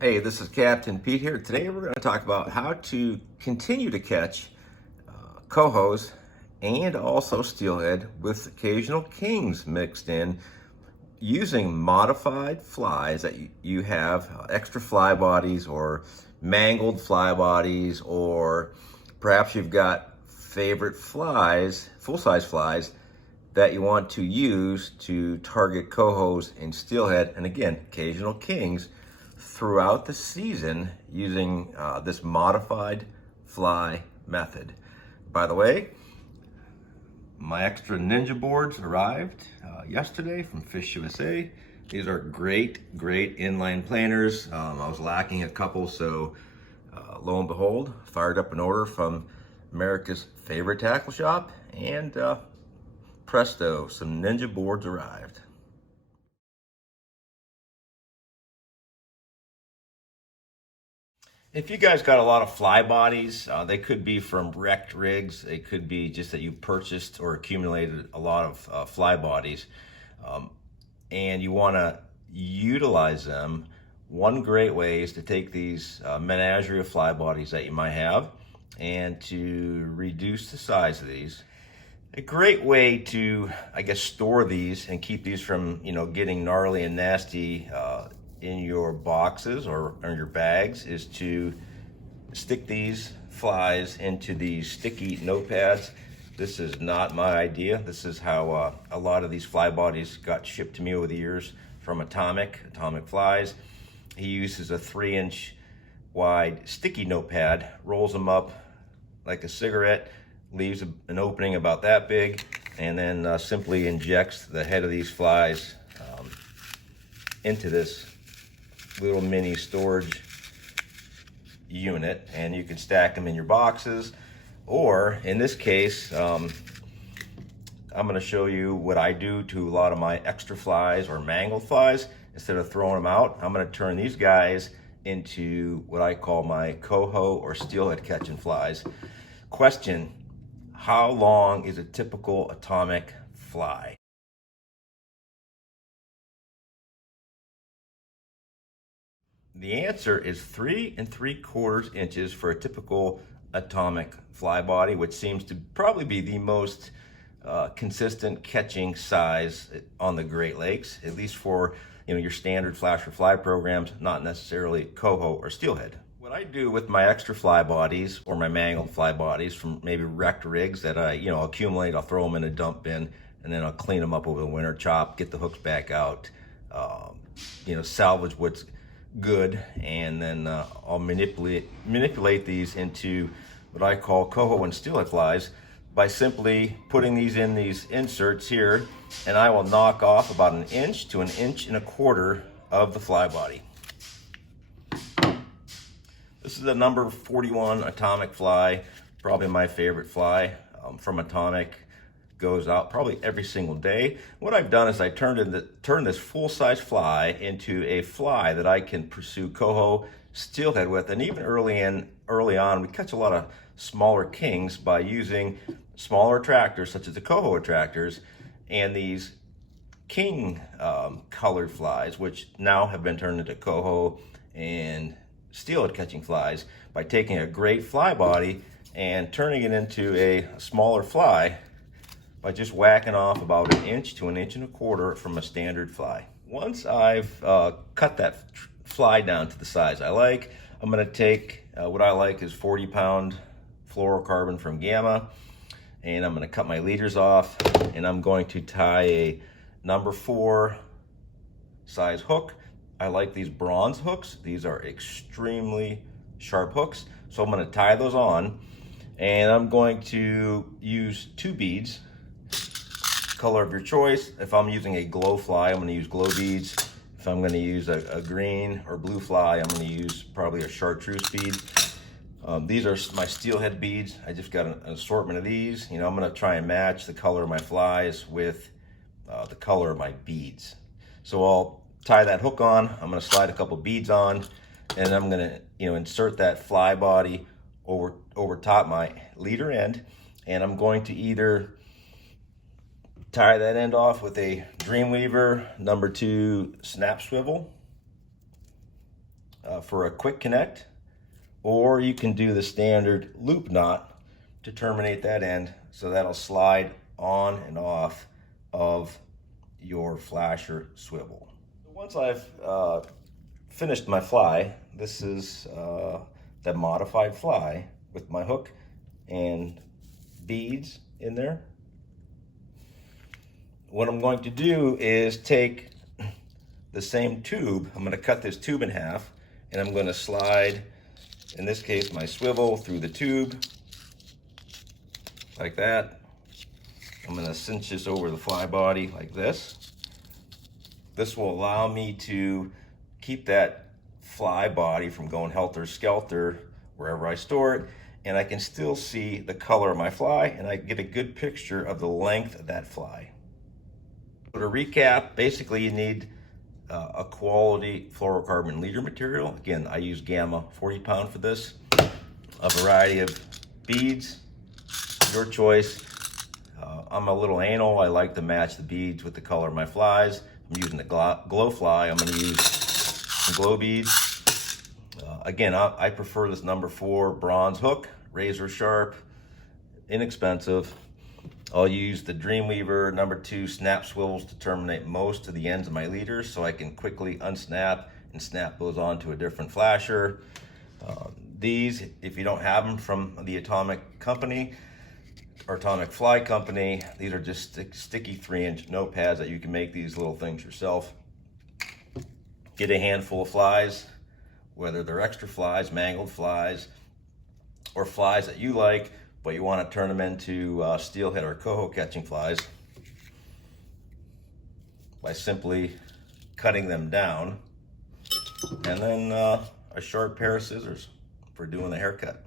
Hey, this is Captain Pete here. Today we're going to talk about how to continue to catch cohos and also steelhead with occasional kings mixed in using modified flies that you have, extra fly bodies or mangled fly bodies, or perhaps you've got favorite flies, full-size flies that you want to use to target cohos and steelhead, and again, occasional kings throughout the season using this modified fly method. By the way, my extra ninja boards arrived yesterday from Fish USA. These are great inline planers. I was lacking a couple, so lo and behold, fired up an order from America's favorite tackle shop, and presto, some ninja boards arrived. If you guys got a lot of fly bodies, they could be from wrecked rigs. They could be just that you purchased or accumulated a lot of fly bodies, um, and you want to utilize them. One great way is to take these menagerie of fly bodies that you might have and to reduce the size of these. A great way to, I guess, store these and keep these from, getting gnarly and nasty in your boxes or your bags is to stick these flies into these sticky notepads. This is not my idea. This is how a lot of these fly bodies got shipped to me over the years from Atomic Flies. He uses a 3-inch wide sticky notepad, rolls them up like a cigarette, leaves an opening about that big, and then simply injects the head of these flies into this little mini storage unit, and you can stack them in your boxes, or in this case, I'm going to show you what I do to a lot of my extra flies or mangled flies. Instead of throwing them out, I'm going to turn these guys into what I call my coho or steelhead catching flies. Question: how long is a typical Atomic fly? The answer is 3 3/4 inches for a typical Atomic fly body, which seems to probably be the most consistent catching size on the Great Lakes, at least for your standard flash or fly programs, not necessarily coho or steelhead. What I do with my extra fly bodies or my mangled fly bodies from maybe wrecked rigs that I accumulate, I'll throw them in a dump bin, and then I'll clean them up over the winter, chop, get the hooks back out, salvage what's good, and then I'll manipulate these into what I call coho and steelhead flies by simply putting these in these inserts here, and I will knock off about 1 to 1.25 inches of the fly body. This is a number 41 Atomic fly, probably my favorite fly from Atomic. Goes out probably every single day. What I've done is I turned this full-size fly into a fly that I can pursue coho, steelhead with, and even early on, we catch a lot of smaller kings by using smaller attractors such as the coho attractors and these king colored flies, which now have been turned into coho and steelhead catching flies by taking a great fly body and turning it into a smaller fly by just whacking off about 1 to 1.25 inches from a standard fly. Once I've cut that fly down to the size I like, I'm going to take what I like is 40-pound fluorocarbon from Gamma, and I'm going to cut my leaders off, and I'm going to tie a number 4 size hook. I like these bronze hooks. These are extremely sharp hooks, so I'm going to tie those on, and I'm going to use 2 beads, color of your choice. If I'm using a glow fly, I'm going to use glow beads. If I'm going to use a green or blue fly, I'm going to use probably a chartreuse bead. These are my steelhead beads. I just got an assortment of these. I'm going to try and match the color of my flies with the color of my beads. So I'll tie that hook on. I'm going to slide a couple beads on, and I'm going to insert that fly body over top my leader end, and I'm going to either tie that end off with a Dreamweaver number 2 snap swivel, for a quick connect, or you can do the standard loop knot to terminate that end, so that'll slide on and off of your flasher swivel. Once I've finished my fly, this is the modified fly with my hook and beads in there. What I'm going to do is take the same tube, I'm going to cut this tube in half, and I'm going to slide, in this case, my swivel through the tube like that. I'm going to cinch this over the fly body like this. This will allow me to keep that fly body from going helter-skelter wherever I store it, and I can still see the color of my fly, and I get a good picture of the length of that fly. So to recap, basically you need a quality fluorocarbon leader material. Again, I use Gamma 40 pound for this. A variety of beads, your choice. I'm a little anal. I like to match the beads with the color of my flies. I'm using the glow fly. I'm going to use some glow beads. Again, I prefer this number 4 bronze hook, razor sharp, inexpensive. I'll use the Dreamweaver number 2 snap swivels to terminate most of the ends of my leaders, so I can quickly unsnap and snap those onto a different flasher. These, if you don't have them from the Atomic Company or Atomic Fly Company, these are just sticky 3-inch notepads that you can make these little things yourself. Get a handful of flies, whether they're extra flies, mangled flies, or flies that you like, but you want to turn them into steelhead or coho catching flies by simply cutting them down, and then a sharp pair of scissors for doing the haircut.